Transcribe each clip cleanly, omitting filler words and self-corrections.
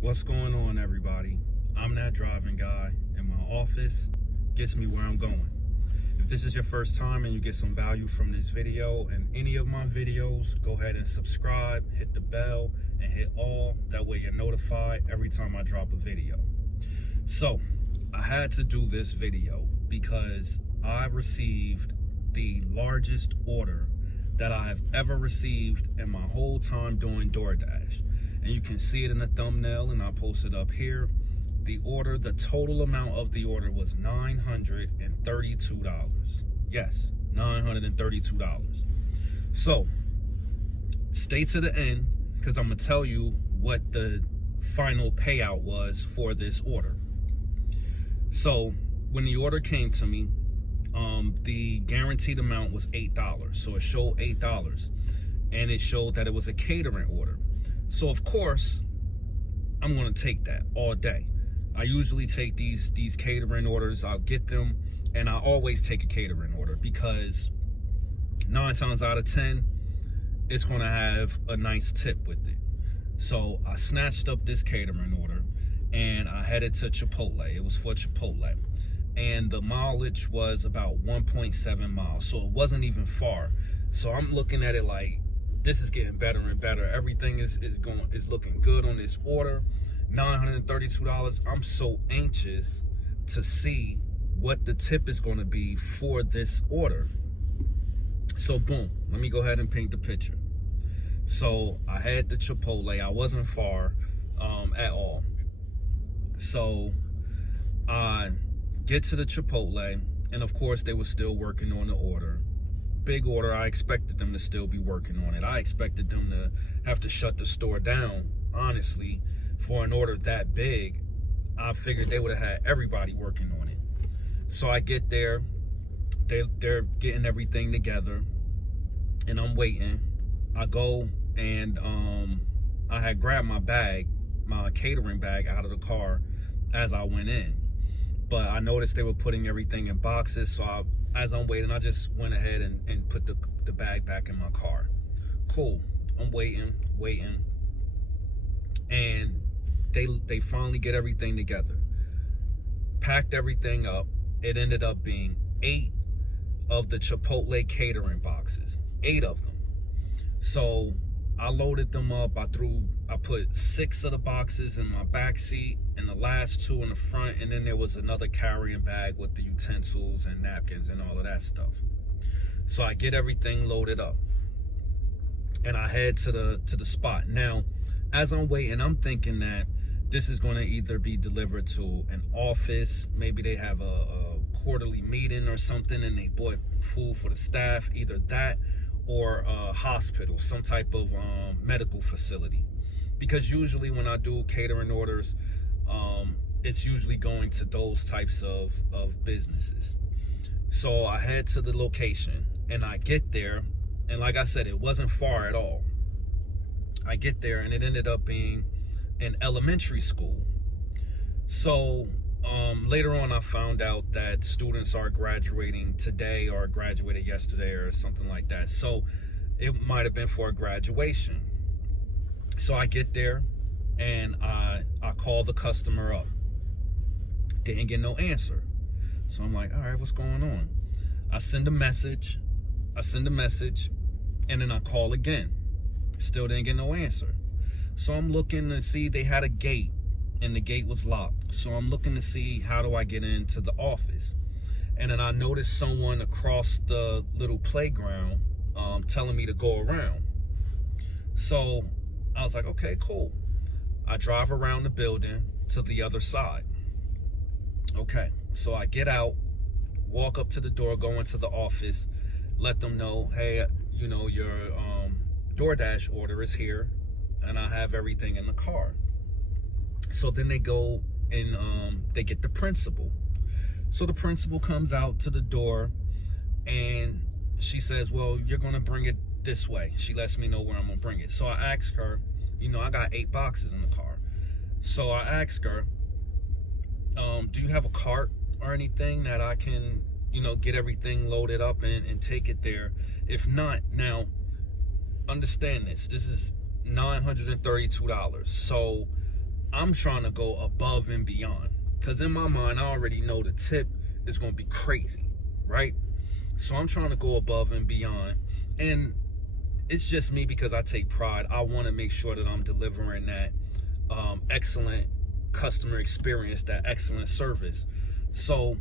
What's going on, everybody? I'm that driving guy, and my office gets me where I'm going. If this is your first time and you get some value from this video and any of my videos, go ahead and subscribe, hit the bell, and hit all. That way you're notified every time I drop a video. So, I had to do this video because I received the largest order that I have ever received in my whole time doing Doordash. And you can see it in the thumbnail, and I'll post it up here. The total amount of the order was $932. Yes, $932. So, stay to the end, because I'm going to tell you what the final payout was for this order. So, when the order came to me, the guaranteed amount was $8. So it showed $8, and it showed that it was a catering order. So of course, I'm gonna take that all day. I usually take these catering orders. I'll get them, and I always take a catering order because 9 times out of 10, it's gonna have a nice tip with it. So I snatched up this catering order, and I headed to Chipotle. It was for Chipotle. And the mileage was about 1.7 miles. So it wasn't even far. So I'm looking at it like, this is getting better and better. Everything is looking good on this order. $932. I'm so anxious to see what the tip is going to be for this order. So boom, let me go ahead and paint the picture. So I had the Chipotle. I wasn't far at all. So I get to the Chipotle, and of course they were still working on the order. Big order. I expected them to still be working on it. I expected them to have to shut the store down, honestly, for an order that big. I figured they would have had everybody working on it. So I get there, they're getting everything together, and I'm waiting. I go, and I had grabbed my catering bag out of the car as I went in. But I noticed they were putting everything in boxes, so as I'm waiting, I just went ahead and put the bag back in my car. Cool. I'm waiting, and they finally get everything together. Packed everything up. It ended up being 8 of the Chipotle catering boxes. 8 of them. So I loaded them up. I put 6 of the boxes in my back seat, and the last 2 in the front, and then there was another carrying bag with the utensils and napkins and all of that stuff. So I get everything loaded up, and I head to the spot. Now, as I'm waiting, I'm thinking that this is going to either be delivered to an office. Maybe they have a quarterly meeting or something, and they bought food for the staff. Either that or a hospital, some type of medical facility. Because usually when I do catering orders, it's usually going to those types of businesses. So I head to the location, and I get there, and like I said, it wasn't far at all. I get there, and it ended up being an elementary school. So later on, I found out that students are graduating today or graduated yesterday or something like that. So it might have been for a graduation. So I get there, and I call the customer up. Didn't get no answer. So I'm like, all right, what's going on? I send a message, and then I call again. Still didn't get no answer. So I'm looking to see, they had a gate, and the gate was locked. So I'm looking to see, how do I get into the office? And then I noticed someone across the little playground telling me to go around. So I was like, okay, cool. I drive around the building to the other side. Okay, so I get out, walk up to the door, go into the office, let them know, hey, you know, your Doordash order is here, and I have everything in the car. So then they go and they get the principal. So the principal comes out to the door, and she says, well, you're going to bring it this way. She lets me know where I'm going to bring it. So I asked her, you know, I got 8 boxes in the car. So I asked her, do you have a cart or anything that I can, you know, get everything loaded up and take it there? If not, now, understand this. This is $932. So I'm trying to go above and beyond. Because in my mind, I already know the tip is going to be crazy, right? So I'm trying to go above and beyond. And it's just me because I take pride. I want to make sure that I'm delivering that excellent customer experience, that excellent service. So,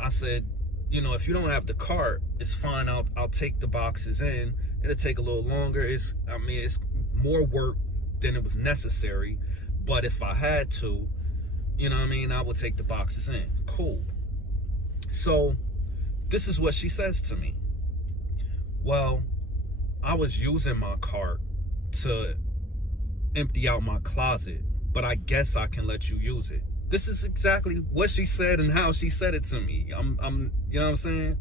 I said, if you don't have the cart, it's fine. I'll take the boxes in. It'll take a little longer. It's more work than it was necessary. But if I had to, I would take the boxes in. Cool. So this is what she says to me. Well, I was using my cart to empty out my closet, but I guess I can let you use it. This is exactly what she said and how she said it to me. I'm you know what I'm saying?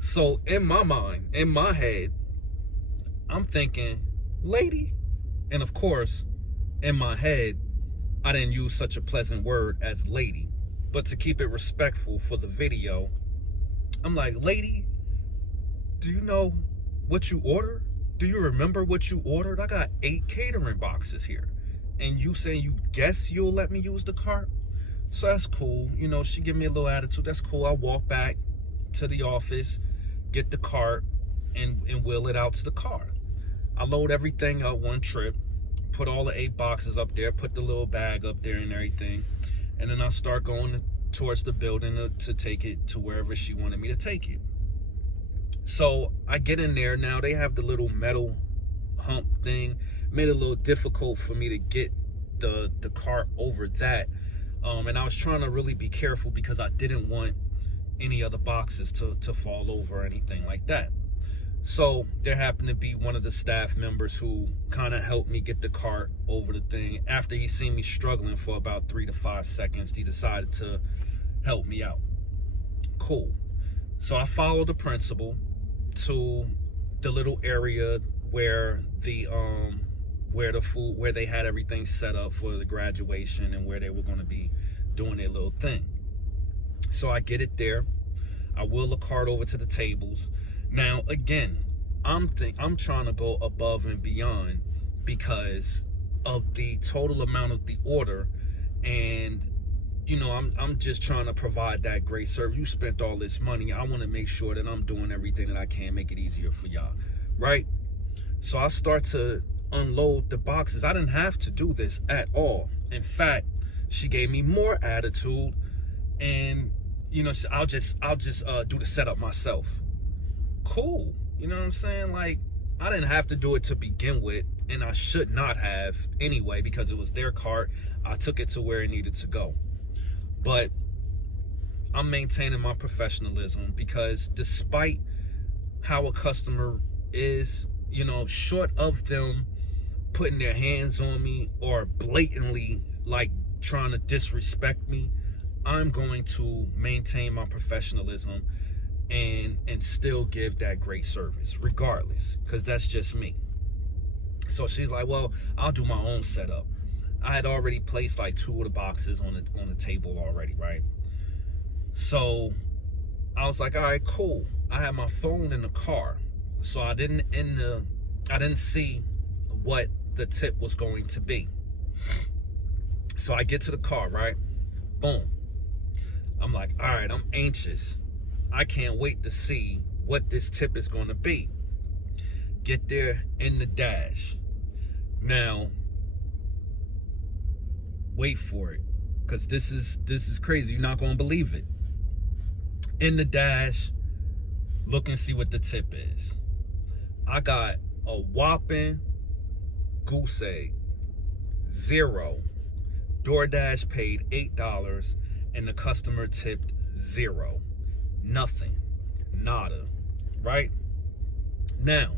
So in my mind, in my head, I'm thinking, lady. And of course, in my head, I didn't use such a pleasant word as lady. But to keep it respectful for the video, I'm like, lady, do you know what you ordered? Do you remember what you ordered? I got 8 catering boxes here. And you saying you guess you'll let me use the cart? So that's cool. She give me a little attitude. That's cool. I walk back to the office, get the cart, and wheel it out to the car. I load everything up one trip, put all the 8 boxes up there, put the little bag up there and everything. And then I start going towards the building to take it to wherever she wanted me to take it. So I get in there. Now they have the little metal hump thing. Made it a little difficult for me to get the cart over that. And I was trying to really be careful because I didn't want any other boxes to fall over or anything like that. So there happened to be one of the staff members who kind of helped me get the cart over the thing. After he seen me struggling for about 3 to 5 seconds, he decided to help me out. Cool. So I followed the principal to the little area where where they had everything set up for the graduation and where they were going to be doing their little thing. So I get it there. I wheel the cart over to the tables. Now, again, I'm trying to go above and beyond because of the total amount of the order. And, I'm just trying to provide that great service. You spent all this money. I want to make sure that I'm doing everything that I can, make it easier for y'all, right? So I start to unload the boxes. I didn't have to do this at all. In fact, she gave me more attitude, and I'll just do the setup myself. Cool. You know what I'm saying? Like, I didn't have to do it to begin with, and I should not have anyway because it was their cart. I took it to where it needed to go. But I'm maintaining my professionalism because despite how a customer is, short of them putting their hands on me or blatantly like trying to disrespect me, I'm going to maintain my professionalism and still give that great service regardless, because that's just me. So she's like, well, I'll do my own setup. I had already placed like 2 of the boxes on the table already, right? So I was like, all right, cool. I had my phone in the car, so I didn't see what the tip was going to be. So I get to the car, right? Boom. I'm like, all right, I'm anxious. I can't wait to see what this tip is going to be. Get there in the dash. Now, wait for it, because this is crazy. You're not going to believe it. In the dash, look and see what the tip is. I got a whopping goose egg, 0. Doordash paid $8 and the customer tipped 0. Nothing. Nada. Right? Now,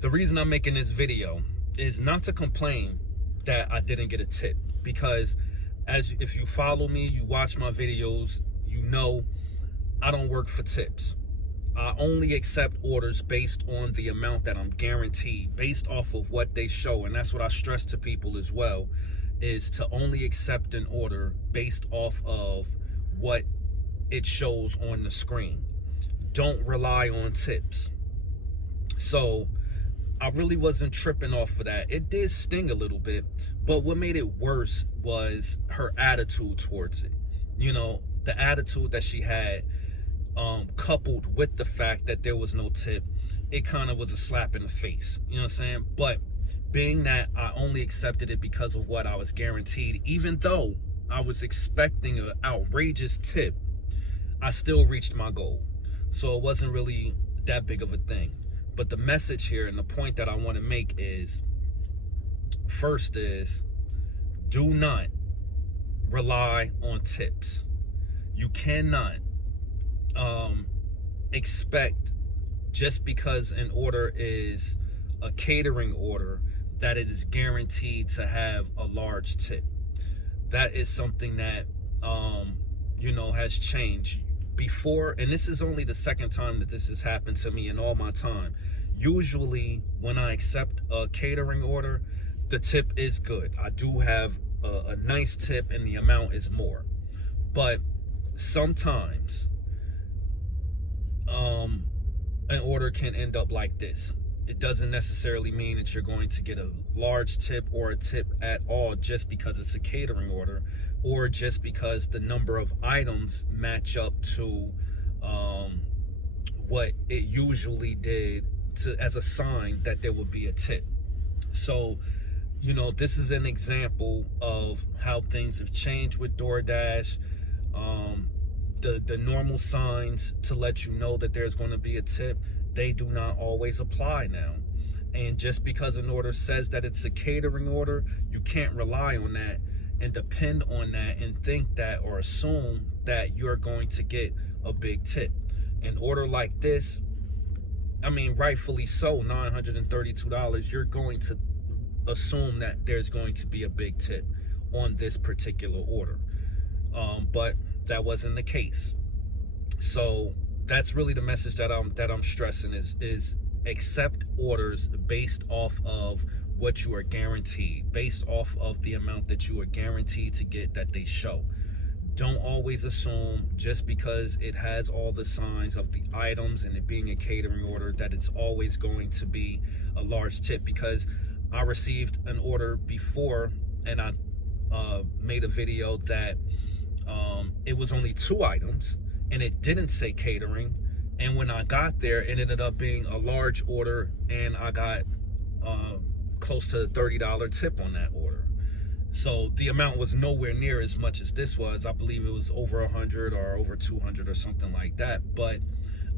the reason I'm making this video is not to complain that I didn't get a tip, because if you follow me, you watch my videos, you know I don't work for tips. I only accept orders based on the amount that I'm guaranteed, based off of what they show. And that's what I stress to people as well, is to only accept an order based off of what it shows on the screen. Don't rely on tips. So I really wasn't tripping off of that. It did sting a little bit, but what made it worse was her attitude towards it. You know, the attitude that she had, coupled with the fact that there was no tip, it kind of was a slap in the face. You know what I'm saying? But being that I only accepted it because of what I was guaranteed, even though I was expecting an outrageous tip, I still reached my goal. So it wasn't really that big of a thing. But the message here and the point that I want to make is, first is, do not rely on tips. You cannot expect, just because an order is a catering order, that it is guaranteed to have a large tip. That is something that has changed before, and this is only the second time that this has happened to me in all my time. Usually when I accept a catering order, the tip is good. I do have a nice tip and the amount is more. But sometimes an order can end up like this. It doesn't necessarily mean that you're going to get a large tip or a tip at all just because it's a catering order, or just because the number of items match up to what it usually did as a sign that there would be a tip. So, this is an example of how things have changed with DoorDash. The normal signs to let you know that there's going to be a tip, they do not always apply now. And just because an order says that it's a catering order, you can't rely on that and depend on that and think that or assume that you're going to get a big tip. An order like this, I mean, rightfully so, $932, you're going to assume that there's going to be a big tip on this particular order. But that wasn't the case. So that's really the message that I'm stressing is accept orders based off of what you are guaranteed, based off of the amount that you are guaranteed to get that they show. Don't always assume just because it has all the signs of the items and it being a catering order that it's always going to be a large tip, because I received an order before and I made a video that it was only 2 items and it didn't say catering, and when I got there it ended up being a large order and I got close to a $30 tip on that order. So the amount was nowhere near as much as this was. I believe it was over 100 or over 200 or something like that, but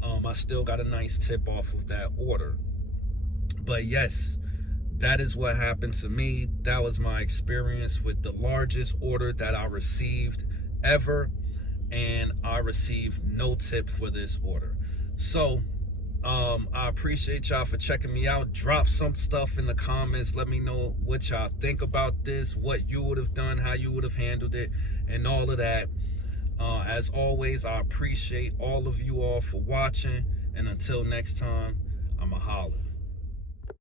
I still got a nice tip off of that order. But yes, that is what happened to me. That was my experience with the largest order that I received ever, and I received no tip for this order. So I appreciate y'all for checking me out. Drop some stuff in the comments. Let me know what y'all think about this, what you would have done, how you would have handled it, and all of that. As always, I appreciate all of you all for watching, and until next time, I'ma holler.